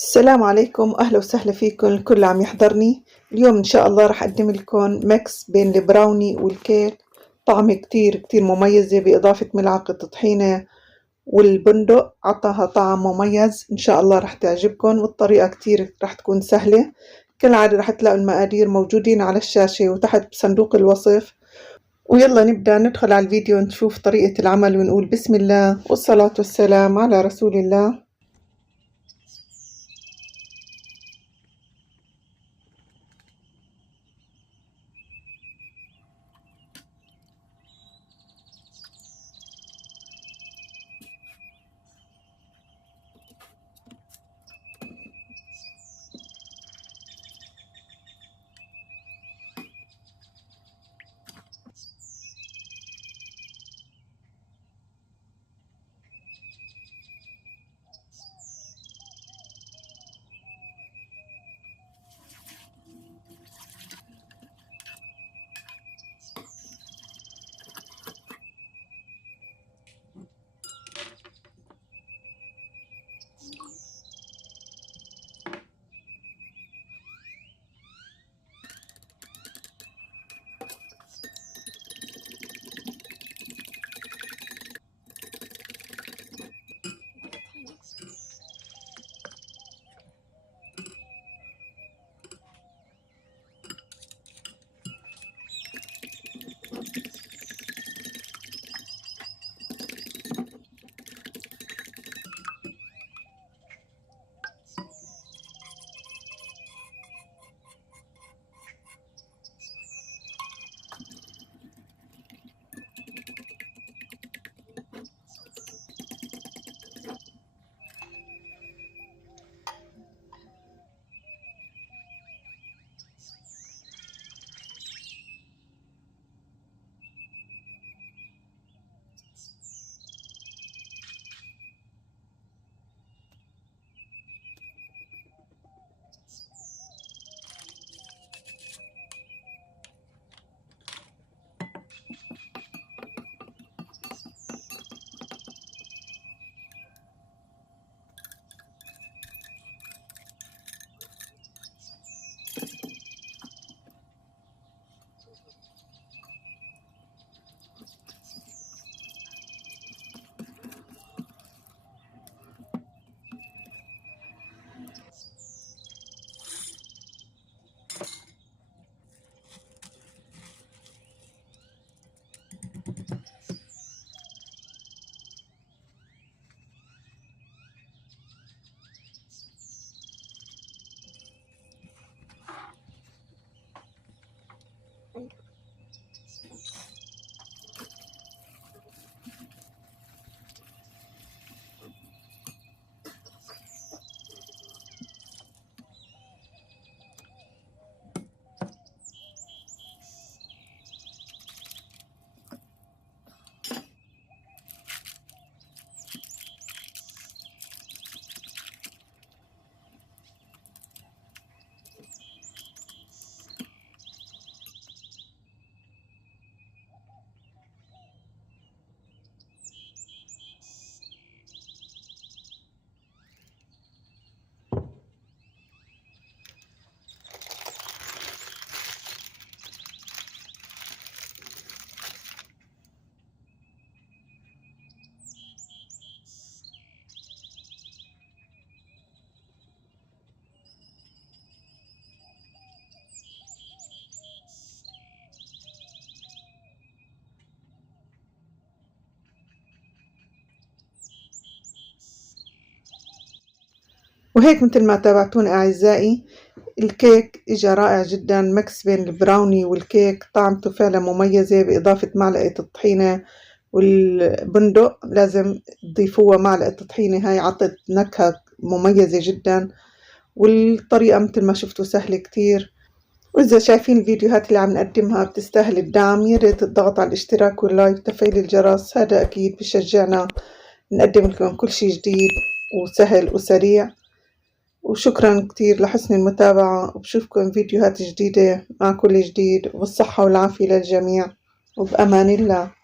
السلام عليكم، أهلا وسهلا فيكم الكل عم يحضرني. اليوم إن شاء الله رح أقدم لكم ميكس بين البراوني والكيك، طعم كتير كتير مميزة بإضافة ملعقة طحينة والبندق عطاها طعم مميز. إن شاء الله رح تعجبكم، والطريقة كتير رح تكون سهلة. كالعادة رح تلاقوا المقادير موجودين على الشاشة وتحت بصندوق الوصف. ويلا نبدأ ندخل على الفيديو نشوف طريقة العمل ونقول بسم الله والصلاة والسلام على رسول الله. وهيك مثل ما تابعتوني أعزائي، الكيك إجا رائع جدا، ميكس بين البراوني والكيك، طعمته فعلا مميزة بإضافة معلقة الطحينة والبندق. لازم تضيفوها معلقة الطحينة، هاي عطت نكهة مميزة جدا. والطريقة مثل ما شفتوا سهلة كتير. وإذا شايفين الفيديوهات اللي عم نقدمها بتستاهل الدعم، ياريت الضغط على الاشتراك واللايك وتفعيل الجرس، هذا أكيد بشجعنا نقدم لكم كل شي جديد وسهل وسريع. وشكرا كتير لحسن المتابعة، وبشوفكم فيديوهات جديدة مع كل جديد، والصحة والعافية للجميع، وبأمان الله.